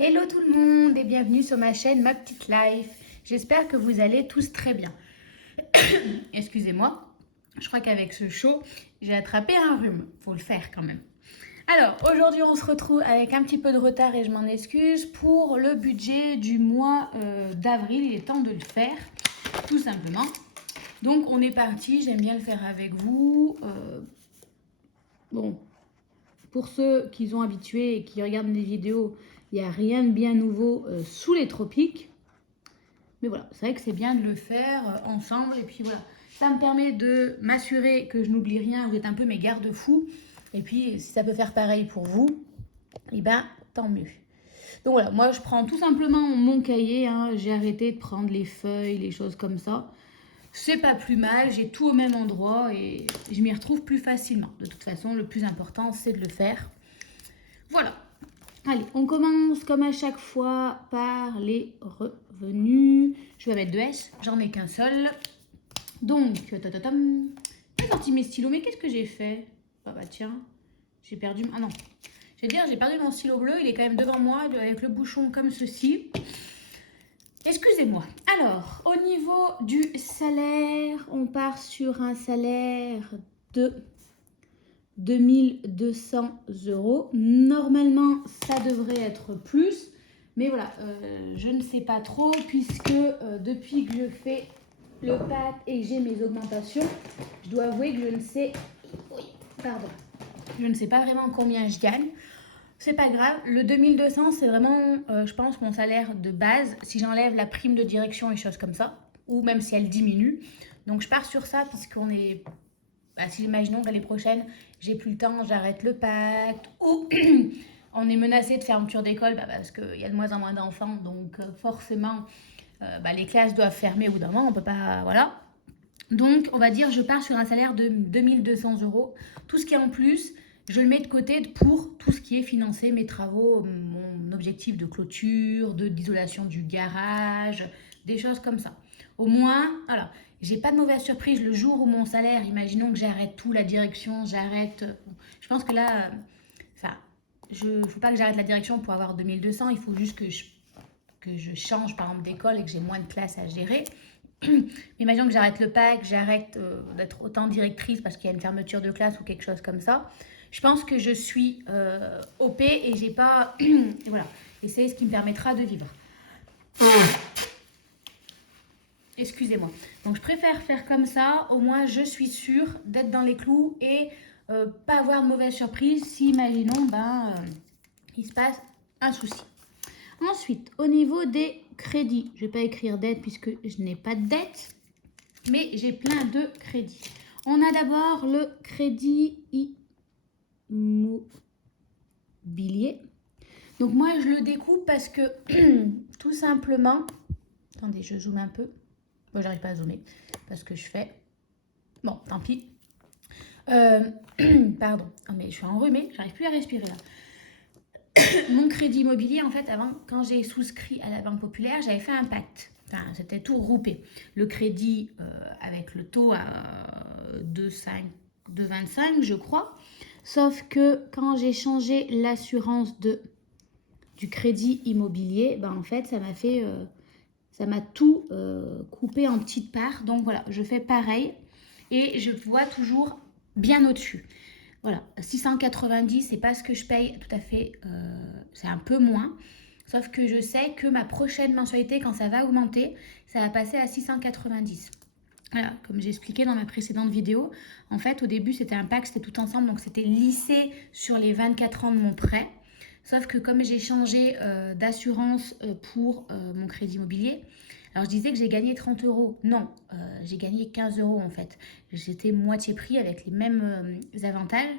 Hello tout le monde et bienvenue sur ma chaîne Ma Petite Life. J'espère que vous allez tous très bien. Excusez-moi, je crois qu'avec ce chaud, j'ai attrapé un rhume. Faut le faire quand même. Alors, aujourd'hui, on se retrouve avec un petit peu de retard et je m'en excuse pour le budget du mois d'avril. Il est temps de le faire, tout simplement. Donc, on est parti. J'aime bien le faire avec vous. Bon, pour ceux qui sont habitués et qui regardent des vidéos, il n'y a rien de bien nouveau sous les tropiques. Mais voilà, c'est vrai que c'est bien de le faire ensemble. Et puis voilà, ça me permet de m'assurer que je n'oublie rien. Vous êtes un peu mes garde-fous. Et puis, si ça peut faire pareil pour vous, eh ben, tant mieux. Donc voilà, moi, je prends tout simplement mon cahier. Hein. J'ai arrêté de prendre les feuilles, les choses comme ça. C'est pas plus mal, j'ai tout au même endroit et je m'y retrouve plus facilement. De toute façon, le plus important, c'est de le faire. Voilà. Allez, on commence comme à chaque fois par les revenus. Je vais mettre 2 S, j'en ai qu'un seul. Donc, j'ai sorti mes stylos, mais qu'est-ce que j'ai fait? Ah bah tiens, j'ai perdu... Ah non, je vais dire, j'ai perdu mon stylo bleu, il est quand même devant moi avec le bouchon comme ceci. Excusez-moi. Alors, au niveau du salaire, on part sur un salaire de 2200 €. Normalement, ça devrait être plus. Mais voilà, je ne sais pas trop puisque depuis que je fais le PAT et que j'ai mes augmentations, je dois avouer que je ne sais... Oui, pardon. Je ne sais pas vraiment combien je gagne. C'est pas grave, le 2200 c'est vraiment, je pense, mon salaire de base, si j'enlève la prime de direction et choses comme ça, ou même si elle diminue. Donc je pars sur ça puisqu'on est, si imaginons que l'année prochaine, j'ai plus le temps, j'arrête le pacte, ou on est menacé de fermeture d'école parce qu'il y a de moins en moins d'enfants, donc forcément, les classes doivent fermer au bout d'un moment, on peut pas, voilà. Donc, on va dire, je pars sur un salaire de 2200 €. Tout ce qui est en plus, je le mets de côté pour tout ce qui est financé, mes travaux, mon objectif de clôture, d'isolation du garage, des choses comme ça. Au moins, voilà, j'ai pas de mauvaise surprise le jour où mon salaire, imaginons que j'arrête tout, la direction, j'arrête... Je pense que là, il ne faut pas que j'arrête la direction pour avoir 2200, il faut juste que je change par exemple d'école et que j'ai moins de classes à gérer. Imaginons que j'arrête le PAC, j'arrête d'être autant directrice parce qu'il y a une fermeture de classe ou quelque chose comme ça. Je pense que je suis OP et j'ai pas... et voilà. Et c'est ce qui me permettra de vivre. Excusez-moi. Donc je préfère faire comme ça. Au moins je suis sûre d'être dans les clous et pas avoir de mauvaise surprise si, imaginons, il se passe un souci. Ensuite, au niveau des crédits, je ne vais pas écrire dette puisque je n'ai pas de dette, mais j'ai plein de crédits. On a d'abord le crédit immobilier. Donc moi, je le découpe parce que tout simplement... Attendez, je zoome un peu. Bon, j'arrive pas à zoomer parce que je fais... Bon, tant pis. Pardon. Oh, mais je suis enrhumée, j'arrive plus à respirer là. Mon crédit immobilier, en fait, avant, quand j'ai souscrit à la Banque Populaire, j'avais fait un pacte. Enfin, c'était tout regroupé. Le crédit avec le taux à 2,25, je crois. Sauf que quand j'ai changé l'assurance du crédit immobilier, en fait, ça m'a tout coupé en petites parts. Donc voilà, je fais pareil et je vois toujours bien au-dessus. Voilà, 690, c'est pas ce que je paye tout à fait, c'est un peu moins. Sauf que je sais que ma prochaine mensualité, quand ça va augmenter, ça va passer à 690. Voilà, comme j'ai expliqué dans ma précédente vidéo, en fait, au début, c'était un pack, c'était tout ensemble, donc c'était lissé sur les 24 ans de mon prêt. Sauf que comme j'ai changé d'assurance pour mon crédit immobilier, alors je disais que j'ai gagné 30 €. Non, j'ai gagné 15 € en fait. J'étais moitié prix avec les mêmes avantages.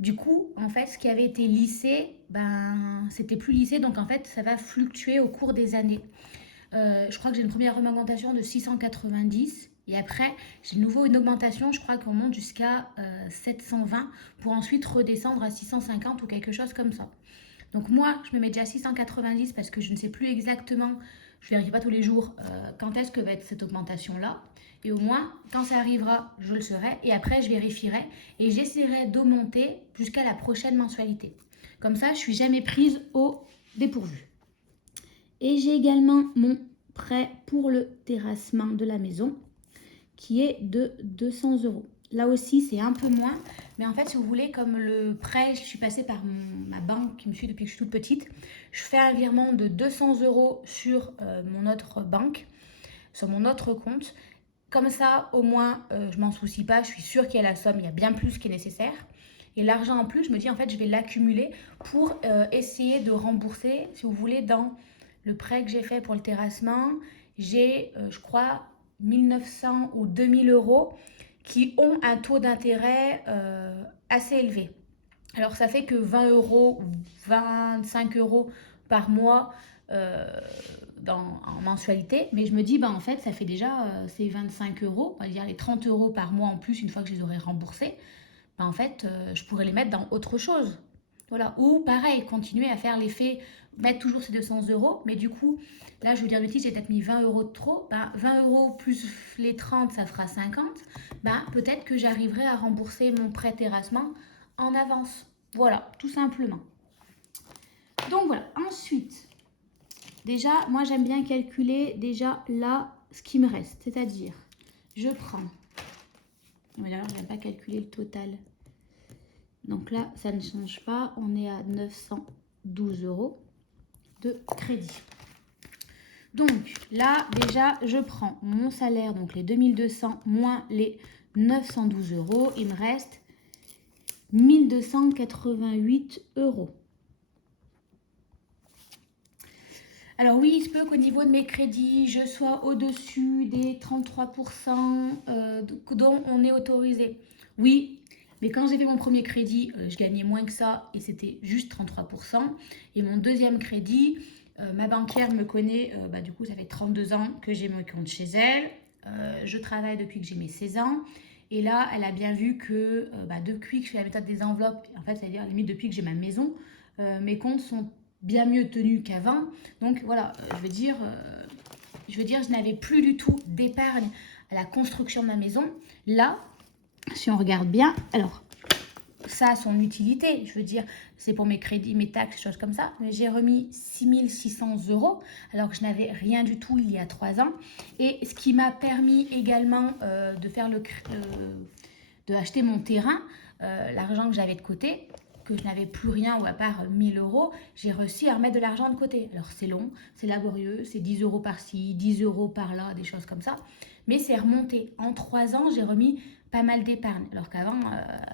Du coup, en fait, ce qui avait été lissé, c'était plus lissé. Donc en fait, ça va fluctuer au cours des années. Je crois que j'ai une première augmentation de 690. Et après, j'ai de nouveau une augmentation, je crois qu'on monte jusqu'à 720 pour ensuite redescendre à 650 ou quelque chose comme ça. Donc moi, je me mets déjà 690 parce que je ne sais plus exactement, je ne vérifie pas tous les jours quand est-ce que va être cette augmentation-là. Et au moins, quand ça arrivera, je le saurai. Et après, je vérifierai et j'essaierai d'augmenter jusqu'à la prochaine mensualité. Comme ça, je ne suis jamais prise au dépourvu. Et j'ai également mon prêt pour le terrassement de la maison qui est de 200 €. Là aussi, c'est un peu moins. Mais en fait, si vous voulez, comme le prêt, je suis passée par ma banque qui me suit depuis que je suis toute petite. Je fais un virement de 200 € sur mon autre banque, sur mon autre compte. Comme ça, au moins, je m'en soucie pas. Je suis sûre qu'il y a la somme, il y a bien plus qui est nécessaire. Et l'argent en plus, je me dis, en fait, je vais l'accumuler pour essayer de rembourser, si vous voulez, dans le prêt que j'ai fait pour le terrassement. J'ai, je crois, 1900 ou 2000 € qui ont un taux d'intérêt assez élevé. Alors, ça fait que 20 € ou 25 € par mois en mensualité, mais je me dis, bah, en fait, ça fait déjà ces 25 €, on va dire les 30 € par mois en plus, une fois que je les aurai remboursés, bah, en fait, je pourrais les mettre dans autre chose. Voilà. Ou pareil, continuer à faire l'effet, mettre toujours ces 200 €, mais du coup, là, je veux dire, j'ai peut-être mis 20 € de trop, bah, 20 € plus les 30, ça fera 50, bah, peut-être que j'arriverai à rembourser mon prêt terrassement en avance. Voilà, tout simplement. Donc voilà, ensuite, déjà, moi j'aime bien calculer déjà là ce qui me reste. C'est-à-dire, je prends... D'ailleurs, je n'aime pas calculer le total. Donc là, ça ne change pas. On est à 912 € de crédit. Donc là, déjà, je prends mon salaire, donc les 2200 moins les 912 €. Il me reste 1288 €. Alors oui, il se peut qu'au niveau de mes crédits, je sois au-dessus des 33% dont on est autorisé. Oui, mais quand j'ai fait mon premier crédit, je gagnais moins que ça et c'était juste 33%. Et mon deuxième crédit, ma banquière me connaît, du coup ça fait 32 ans que j'ai mon compte chez elle. Je travaille depuis que j'ai mes 16 ans. Et là, elle a bien vu que depuis que je fais la méthode des enveloppes, en fait, c'est-à-dire limite depuis que j'ai ma maison, mes comptes sont bien mieux tenus qu'avant. Donc voilà, je veux dire, je n'avais plus du tout d'épargne à la construction de ma maison. Là, si on regarde bien, alors ça a son utilité, je veux dire, c'est pour mes crédits, mes taxes, choses comme ça, mais j'ai remis 6600 € alors que je n'avais rien du tout il y a 3 ans. Et ce qui m'a permis également de faire de acheter mon terrain, l'argent que j'avais de côté, que je n'avais plus rien ou à part 1000 €, j'ai réussi à remettre de l'argent de côté. Alors c'est long, c'est laborieux, c'est 10 € par-ci, 10 € par-là, des choses comme ça. Mais c'est remonté. En 3 ans, j'ai remis pas mal d'épargne. Alors qu'avant,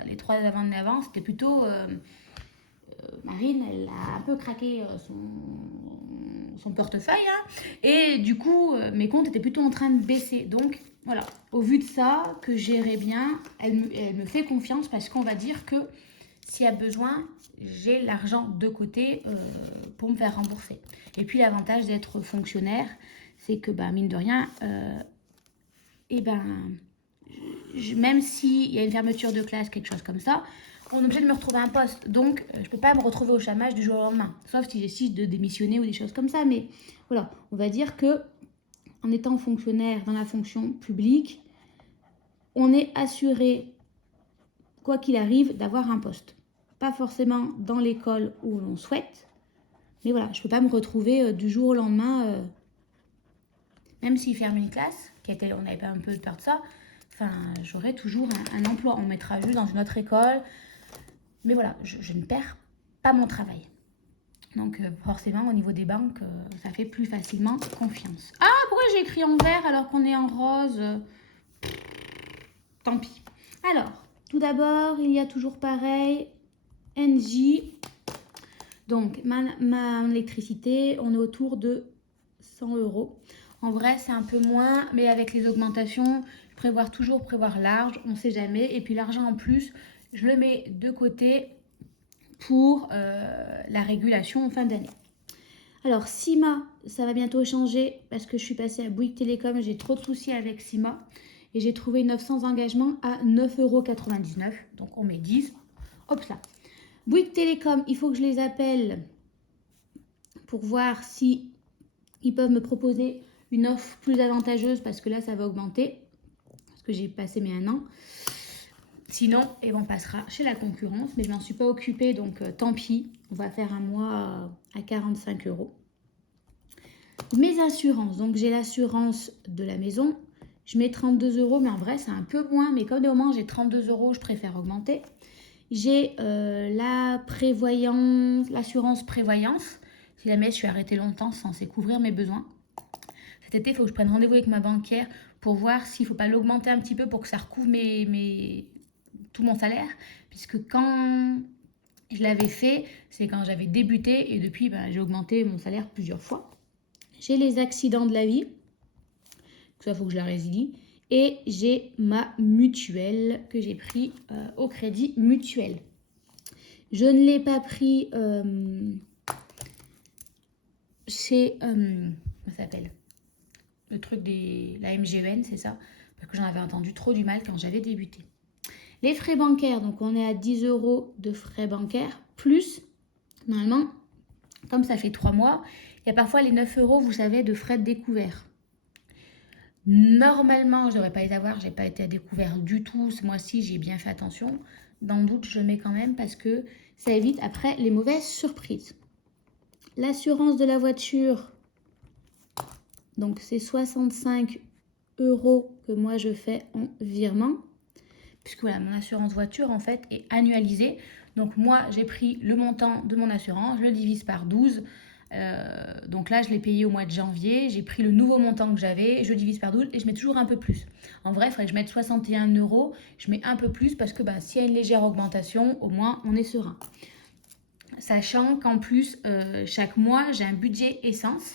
les 3 avant d'avant, c'était plutôt... Marine, elle a un peu craqué son portefeuille. Hein, et du coup, mes comptes étaient plutôt en train de baisser. Donc voilà, au vu de ça, que gérer bien, elle me fait confiance parce qu'on va dire que s'il y a besoin, j'ai l'argent de côté pour me faire rembourser. Et puis l'avantage d'être fonctionnaire, c'est que mine de rien, même s'il y a une fermeture de classe, quelque chose comme ça, on est obligé de me retrouver un poste. Donc, je ne peux pas me retrouver au chômage du jour au lendemain. Sauf si j'essaie de démissionner ou des choses comme ça. Mais voilà, on va dire que en étant fonctionnaire dans la fonction publique, on est assuré, quoi qu'il arrive, d'avoir un poste. Pas forcément dans l'école où l'on souhaite. Mais voilà, je ne peux pas me retrouver du jour au lendemain, même s'ils ferment une classe, on n'avait pas un peu peur de ça, enfin, j'aurai toujours un emploi. On me mettra juste dans une autre école. Mais voilà, je ne perds pas mon travail. Donc forcément, au niveau des banques, ça fait plus facilement confiance. Ah, pourquoi j'ai écrit en vert alors qu'on est en rose? Tant pis. Alors, tout d'abord, il y a toujours pareil, Engie. Donc, ma électricité, on est autour de 100 €. En vrai, c'est un peu moins, mais avec les augmentations, je prévoir large, on ne sait jamais. Et puis l'argent en plus, je le mets de côté pour la régulation en fin d'année. Alors, Cima, ça va bientôt changer parce que je suis passée à Bouygues Télécom. J'ai trop de soucis avec Cima. Et j'ai trouvé 900 engagements à 9,99 €. Donc, on met 10. Hop là. Bouygues Télécom, il faut que je les appelle pour voir si ils peuvent me proposer une offre plus avantageuse parce que là, ça va augmenter. Parce que j'ai passé mes 1 an. Sinon, on passera chez la concurrence. Mais je n'en suis pas occupée, donc tant pis. On va faire un mois à 45 €. Mes assurances, donc j'ai l'assurance de la maison, je mets 32 euros, mais en vrai c'est un peu moins, mais comme au moment j'ai 32 euros, je préfère augmenter. J'ai l'assurance prévoyance, si jamais je suis arrêtée longtemps, c'est censé couvrir mes besoins. Cet été, il faut que je prenne rendez-vous avec ma banquière pour voir s'il ne faut pas l'augmenter un petit peu pour que ça recouvre tout mon salaire, puisque quand je l'avais fait, c'est quand j'avais débuté et depuis, j'ai augmenté mon salaire plusieurs fois. J'ai les accidents de la vie, ça il faut que je la résilie, et j'ai ma mutuelle que j'ai pris au crédit mutuel. Je ne l'ai pas pris chez, comment ça s'appelle, le truc la MGEN, c'est ça, parce que j'en avais entendu trop du mal quand j'avais débuté. Les frais bancaires, donc on est à 10 euros de frais bancaires, plus, normalement, comme ça fait 3 mois, il y a parfois les 9 euros, vous savez, de frais de découvert. Normalement, je ne devrais pas les avoir, je n'ai pas été à découvert du tout. Ce mois-ci, j'ai bien fait attention. Dans le doute, je mets quand même parce que ça évite après les mauvaises surprises. L'assurance de la voiture, donc c'est 65 euros que moi je fais en virement. Puisque voilà, mon assurance voiture en fait est annualisée. Donc moi, j'ai pris le montant de mon assurance, je le divise par 12. Donc là, je l'ai payé au mois de janvier. J'ai pris le nouveau montant que j'avais, je divise par 12 et je mets toujours un peu plus. En vrai, il faudrait que je mette 61 euros. Je mets un peu plus parce que s'il y a une légère augmentation, au moins, on est serein. Sachant qu'en plus, chaque mois, j'ai un budget essence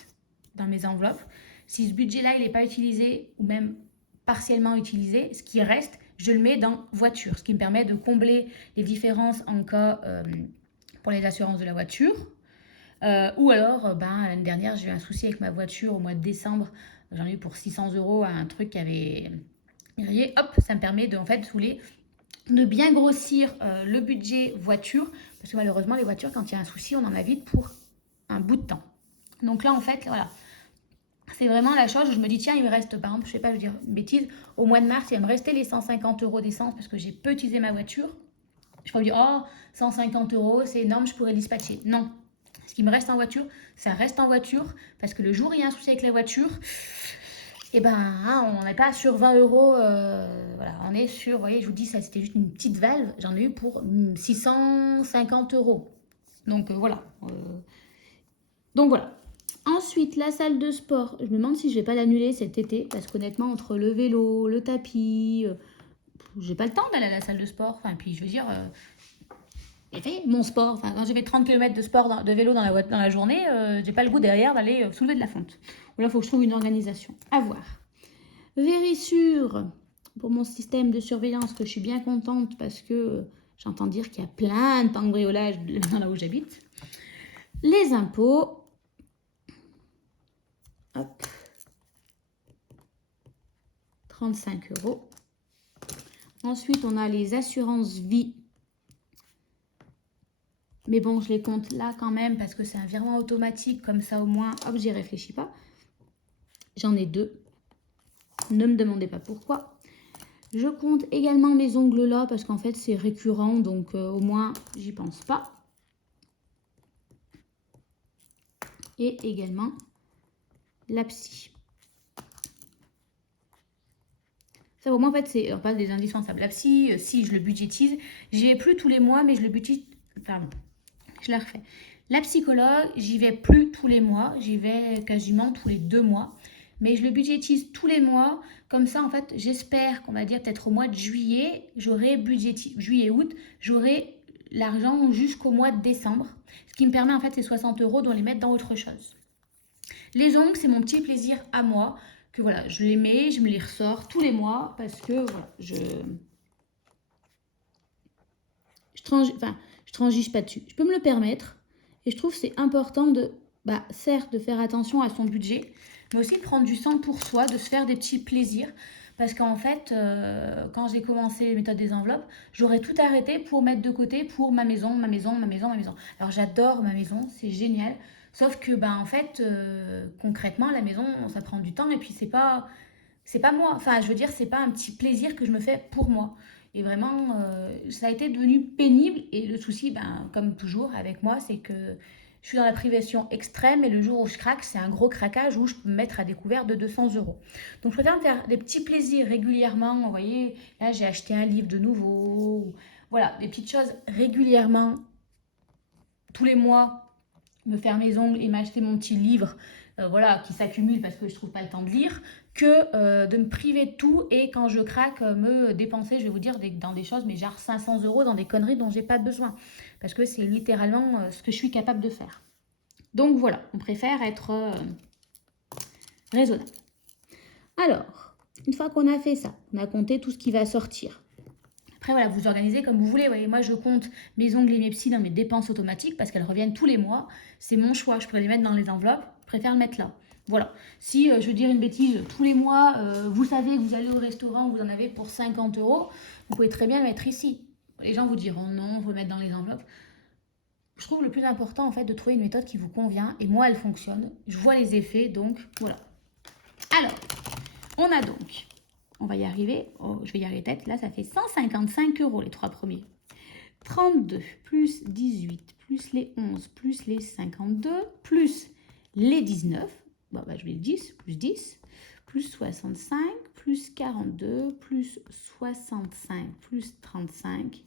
dans mes enveloppes. Si ce budget-là, il n'est pas utilisé ou même partiellement utilisé, ce qui reste, je le mets dans voiture, ce qui me permet de combler les différences en cas pour les assurances de la voiture. Ou alors, l'année dernière, j'ai eu un souci avec ma voiture au mois de décembre. J'en ai eu pour 600 euros à un truc qui avait grillé. Hop, ça me permet de bien grossir le budget voiture. Parce que malheureusement, les voitures, quand il y a un souci, on en a vite pour un bout de temps. Donc là, en fait, voilà. C'est vraiment la chose où je me dis, tiens, il me reste, par exemple, je sais pas, je veux dire une bêtise, au mois de mars, il va me rester les 150 euros d'essence parce que j'ai peu utilisé ma voiture. Je peux me dire, oh, 150 euros, c'est énorme, je pourrais dispatcher. Non. Ce qui me reste en voiture, ça reste en voiture parce que le jour où il y a un souci avec la voiture, on n'est pas sur 20 euros. Voilà, on est sur, vous voyez, je vous dis, ça c'était juste une petite valve. J'en ai eu pour 650 euros. Donc voilà. Donc voilà. Ensuite, la salle de sport. Je me demande si je vais pas l'annuler cet été parce qu'honnêtement, entre le vélo, le tapis, j'ai pas le temps d'aller à la salle de sport. Enfin, puis je veux dire, j'ai fait mon sport. Enfin, quand j'ai fait 30 km de sport de vélo dans la journée, j'ai pas le goût derrière d'aller soulever de la fonte. Ou là, il faut que je trouve une organisation. À voir. Vérissure pour mon système de surveillance que je suis bien contente parce que j'entends dire qu'il y a plein de cambriolages dans là où j'habite. Les impôts. Hop. 35 euros. Ensuite, on a les assurances vie. Mais bon, je les compte là quand même parce que c'est un virement automatique. Comme ça, au moins, hop, j'y réfléchis pas. J'en ai 2. Ne me demandez pas pourquoi. Je compte également mes ongles là parce qu'en fait, c'est récurrent. Donc, au moins, j'y pense pas. Et également la psy. Ça, au moins, en fait, c'est pas des indispensables. La psy, si je le budgétise, j'y vais plus tous les mois, mais je le budgétise. Pardon, je la refais. La psychologue, j'y vais plus tous les mois, j'y vais quasiment tous les 2 mois. Mais je le budgétise tous les mois. Comme ça, en fait, j'espère qu'on va dire peut-être au mois de juillet, j'aurai budgétisé, juillet-août, j'aurai l'argent jusqu'au mois de décembre. Ce qui me permet, en fait, ces 60 euros de les mettre dans autre chose. Les ongles, c'est mon petit plaisir à moi. Que voilà, je les mets, je me les ressors tous les mois parce que voilà, je transige pas dessus. Je peux me le permettre et je trouve que c'est important de, certes, de faire attention à son budget, mais aussi de prendre du temps pour soi, de se faire des petits plaisirs. Parce qu'en fait, quand j'ai commencé les méthodes des enveloppes, j'aurais tout arrêté pour mettre de côté pour ma maison, ma maison, ma maison, ma maison. Alors j'adore ma maison, c'est génial. Sauf que, en fait, concrètement, la maison, ça prend du temps et puis c'est pas moi. Enfin, je veux dire, c'est pas un petit plaisir que je me fais pour moi. Et vraiment, ça a été devenu pénible. Et le souci, comme toujours avec moi, c'est que je suis dans la privation extrême et le jour où je craque, c'est un gros craquage où je peux me mettre à découvert de 200 €. Donc, je préfère me faire des petits plaisirs régulièrement. Vous voyez, là, j'ai acheté un livre de nouveau. Voilà, des petites choses régulièrement, tous les mois, me faire mes ongles et m'acheter mon petit livre, voilà, qui s'accumule parce que je trouve pas le temps de lire, que de me priver de tout et quand je craque, me dépenser, je vais vous dire, dans des choses, mais genre 500 € dans des conneries dont j'ai pas besoin. Parce que c'est littéralement ce que je suis capable de faire. Donc voilà, on préfère être raisonnable. Alors, une fois qu'on a fait ça, on a compté tout ce qui va sortir. Après, voilà, vous organisez comme vous voulez. Voyez, moi, je compte mes ongles et mes psys dans mes dépenses automatiques parce qu'elles reviennent tous les mois. C'est mon choix. Je pourrais les mettre dans les enveloppes. Je préfère le mettre là. Voilà. Si, je veux dire une bêtise, tous les mois, vous savez que vous allez au restaurant, vous en avez pour 50 €, vous pouvez très bien le mettre ici. Les gens vous diront non, il faut le mettre dans les enveloppes. Je trouve le plus important, en fait, de trouver une méthode qui vous convient. Et moi, elle fonctionne. Je vois les effets, donc voilà. Alors, on a donc... On va y arriver. Oh, je vais y arriver tête. Là, ça fait 155 € les 3 premiers. 32 plus 18 plus les 11 plus les 52 plus les 19. Bon, bah, je vais le 10 plus 65 plus 42 plus 65 plus 35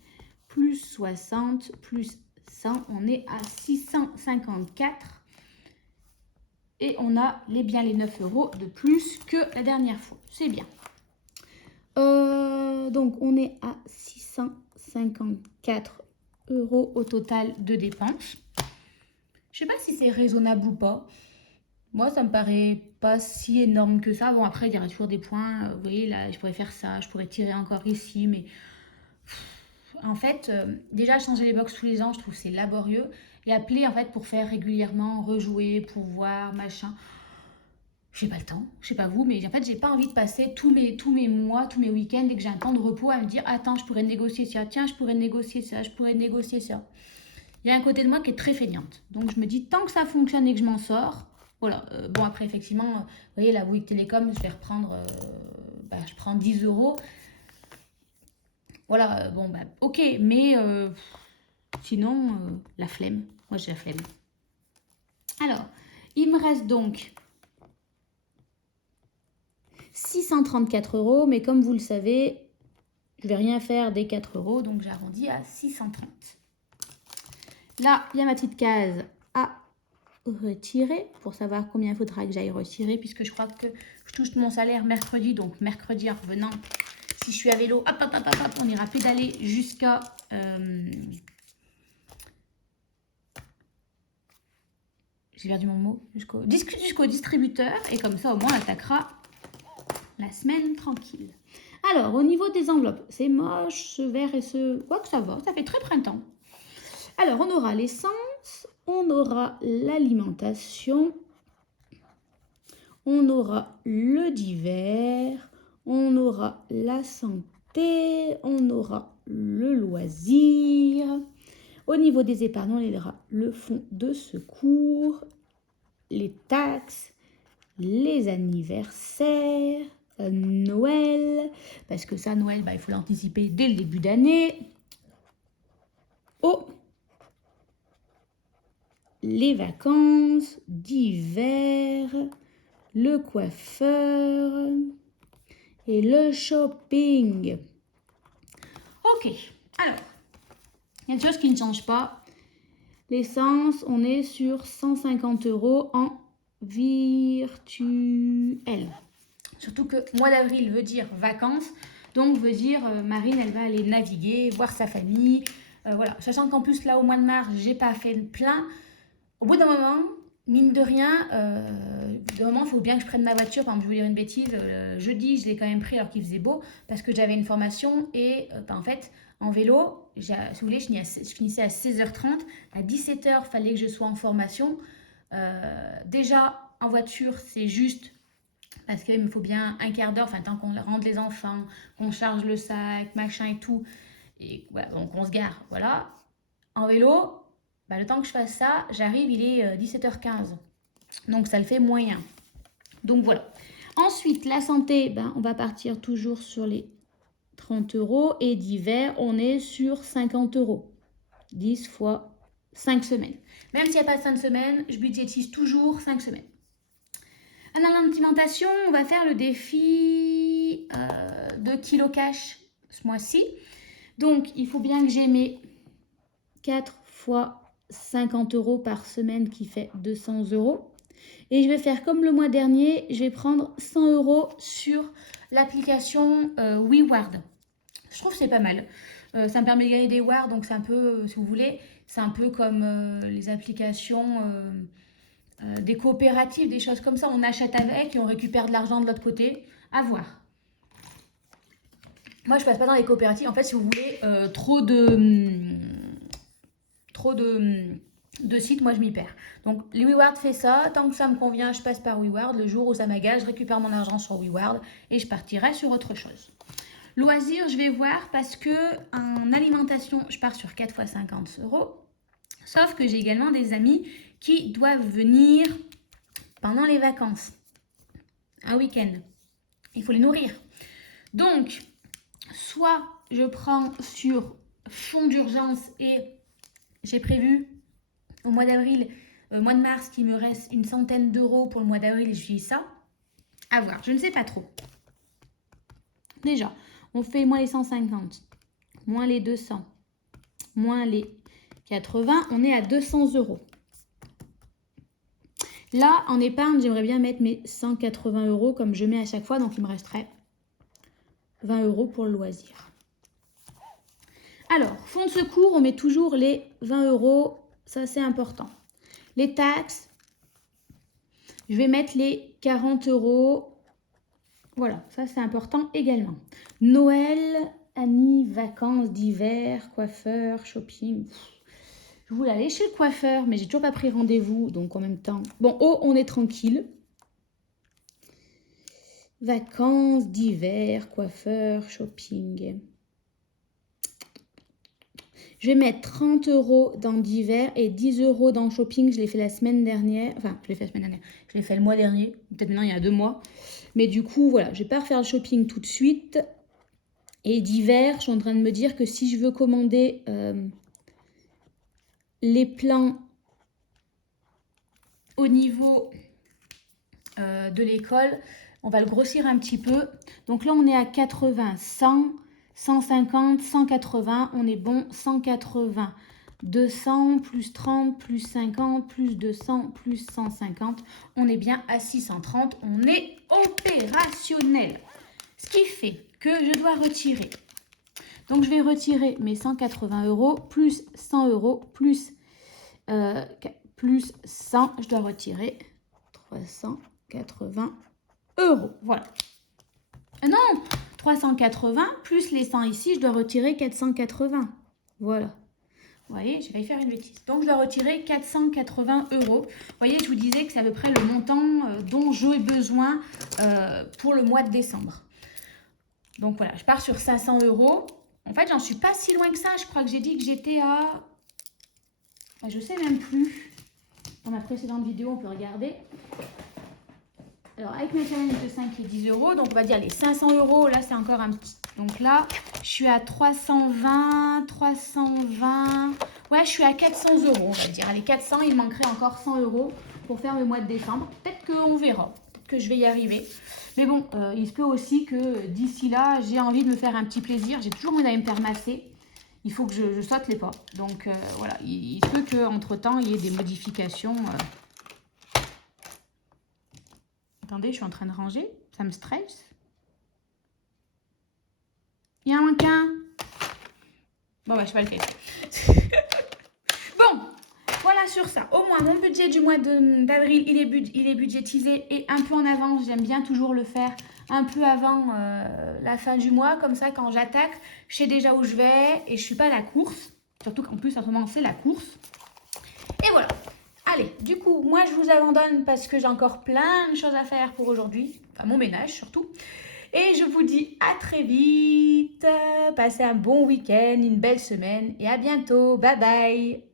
plus 60 plus 100. On est à 654. Et on a bien les 9 € de plus que la dernière fois. C'est bien. Donc, on est à 654 € au total de dépenses. Je ne sais pas si c'est raisonnable ou pas. Moi, ça me paraît pas si énorme que ça. Bon, après, il y aura toujours des points. Vous voyez, là, je pourrais faire ça. Je pourrais tirer encore ici. Mais en fait, déjà, changer les box tous les ans, je trouve que c'est laborieux. Et appeler, en fait, pour faire régulièrement, rejouer, pour voir, machin... J'ai pas le temps, je sais pas vous, mais en fait, j'ai pas envie de passer tous mes mois, tous mes week-ends, dès que j'ai un temps de repos, à me dire attends, je pourrais négocier ça, tiens, je pourrais négocier ça, je pourrais négocier ça. Il y a un côté de moi qui est très feignante. Donc, je me dis tant que ça fonctionne et que je m'en sors, voilà. Bon, après, effectivement, vous voyez, la Bouygues Télécom, je vais reprendre, je prends 10 €. Voilà, bon, bah, ok, mais sinon, la flemme. Moi, j'ai la flemme. Alors, il me reste donc 634 €, mais comme vous le savez, je ne vais rien faire des 4 €, donc j'arrondis à 630. Là, il y a ma petite case à retirer pour savoir combien il faudra que j'aille retirer, puisque je crois que je touche mon salaire mercredi, donc mercredi en revenant, si je suis à vélo, hop, hop, hop, hop, on ira pédaler jusqu'à... j'ai perdu mon mot, jusqu'au distributeur, et comme ça, au moins, on attaquera la semaine tranquille. Alors, au niveau des enveloppes, c'est moche, ce vert et ce... Quoi que ça va, ça fait très printemps. Alors, on aura l'essence, on aura l'alimentation, on aura le divers, on aura la santé, on aura le loisir. Au niveau des épargnes, on aura le fonds de secours, les taxes, les anniversaires, Noël, parce que ça, Noël, il faut l'anticiper dès le début d'année. Oh, les vacances d'hiver, le coiffeur et le shopping. Ok, alors, il y a des choses qui ne changent pas. L'essence, on est sur 150 € en virtuel. Surtout que mois d'avril veut dire vacances, donc veut dire Marine, elle va aller naviguer, voir sa famille. Voilà, sachant qu'en plus, là, au mois de mars, j'ai pas fait le plein. Au bout d'un moment, mine de rien, il faut bien que je prenne ma voiture. Par exemple, je vais vous dire une bêtise, jeudi, je l'ai quand même pris alors qu'il faisait beau, parce que j'avais une formation et en fait, en vélo, si vous voulez, je finissais à 16h30. À 17h, il fallait que je sois en formation. Déjà, en voiture, c'est juste... parce qu'il me faut bien un quart d'heure, tant qu'on rentre les enfants, qu'on charge le sac, machin et tout. Et voilà, donc on se gare, voilà. En vélo, le temps que je fasse ça, j'arrive, il est 17h15. Donc ça le fait moyen. Donc voilà. Ensuite, la santé, on va partir toujours sur les 30 €. Et d'hiver, on est sur 50 €. 10 fois 5 semaines. Même s'il n'y a pas de 5 semaines, je budgétise toujours 5 semaines. En alimentation, on va faire le défi de kilo cash ce mois-ci. Donc, il faut bien que j'ai mes 4 fois 50 € par semaine qui fait 200 €. Et je vais faire comme le mois dernier, je vais prendre 100 € sur l'application WeWard. Je trouve que c'est pas mal. Ça me permet de gagner des wards, donc c'est un peu, si vous voulez, c'est un peu comme les applications des coopératives, des choses comme ça. On achète avec et on récupère de l'argent de l'autre côté. À voir. Moi, je passe pas dans les coopératives. En fait, si vous voulez, trop de sites, moi, je m'y perds. Donc, les WeWard fait ça. Tant que ça me convient, je passe par WeWard. Le jour où ça m'agace, je récupère mon argent sur WeWard et je partirai sur autre chose. Loisirs, je vais voir parce que en alimentation, je pars sur 4 fois 50 €. Sauf que j'ai également des amis qui doivent venir pendant les vacances, un week-end. Il faut les nourrir. Donc, soit je prends sur fonds d'urgence et j'ai prévu au mois d'avril, mois de mars, qu'il me reste une centaine d'euros pour le mois d'avril et j'utilise ça. À voir, je ne sais pas trop. Déjà, on fait moins les 150, moins les 200, moins les 80, on est à 200 €. Là, en épargne, j'aimerais bien mettre mes 180 € comme je mets à chaque fois, donc il me resterait 20 € pour le loisir. Alors, fonds de secours, on met toujours les 20 €, ça c'est important. Les taxes, je vais mettre les 40 €. Voilà, ça c'est important également. Noël, Annie, vacances d'hiver, coiffeur, shopping. Je voulais aller chez le coiffeur, mais j'ai toujours pas pris rendez-vous, donc en même temps. Bon, oh, on est tranquille. Vacances d'hiver, coiffeur, shopping. Je vais mettre 30 € dans d'hiver et 10 € dans shopping. Je l'ai fait la semaine dernière. Enfin, je l'ai fait la semaine dernière. Je l'ai fait le mois dernier. Peut-être maintenant, il y a 2 mois. Mais du coup, voilà, je ne vais pas refaire le shopping tout de suite. Et d'hiver, je suis en train de me dire que si je veux commander les plans au niveau de l'école, on va le grossir un petit peu. Donc là, on est à 80, 100, 150, 180. On est bon, 180. 200, plus 30, plus 50, plus 200, plus 150. On est bien à 630. On est opérationnel. Ce qui fait que je dois retirer. Donc, je vais retirer mes 180 € plus 100 € plus 100. Je dois retirer 380 €. Voilà. Non, 380 plus les 100 ici, je dois retirer 480. Voilà. Vous voyez, j'ai failli faire une bêtise. Donc, je dois retirer 480 €. Vous voyez, je vous disais que c'est à peu près le montant dont j'ai besoin pour le mois de décembre. Donc, voilà, je pars sur 500 €. En fait, j'en suis pas si loin que ça. Je crois que j'ai dit que j'étais à... Je sais même plus. Dans ma précédente vidéo, on peut regarder. Alors, avec mes challenges de 5 et 10 €, donc on va dire les 500 €. Là, c'est encore un petit... Donc là, je suis à 320, 320... Ouais, je suis à 400 €, on va dire. Allez, 400, il manquerait encore 100 € pour faire le mois de décembre. Peut-être qu'on verra. Peut-être que je vais y arriver. Mais bon, il se peut aussi que d'ici là, j'ai envie de me faire un petit plaisir. J'ai toujours envie d'aller me faire masser. Il faut que je saute les pas. Donc voilà, il se peut qu'entre-temps, il y ait des modifications. Attendez, je suis en train de ranger. Ça me stresse. Il y en manque un. Bon, bah, je sais pas lequel. Bon, voilà sur ça. Au moins, mon budget du mois d'avril, il est budgétisé et un peu en avance. J'aime bien toujours le faire un peu avant la fin du mois. Comme ça, quand j'attaque, je sais déjà où je vais et je suis pas à la course. Surtout qu'en plus, en ce moment, c'est la course. Et voilà. Allez, du coup, moi, je vous abandonne parce que j'ai encore plein de choses à faire pour aujourd'hui. Enfin, mon ménage, surtout. Et je vous dis à très vite. Passez un bon week-end, une belle semaine et à bientôt. Bye bye.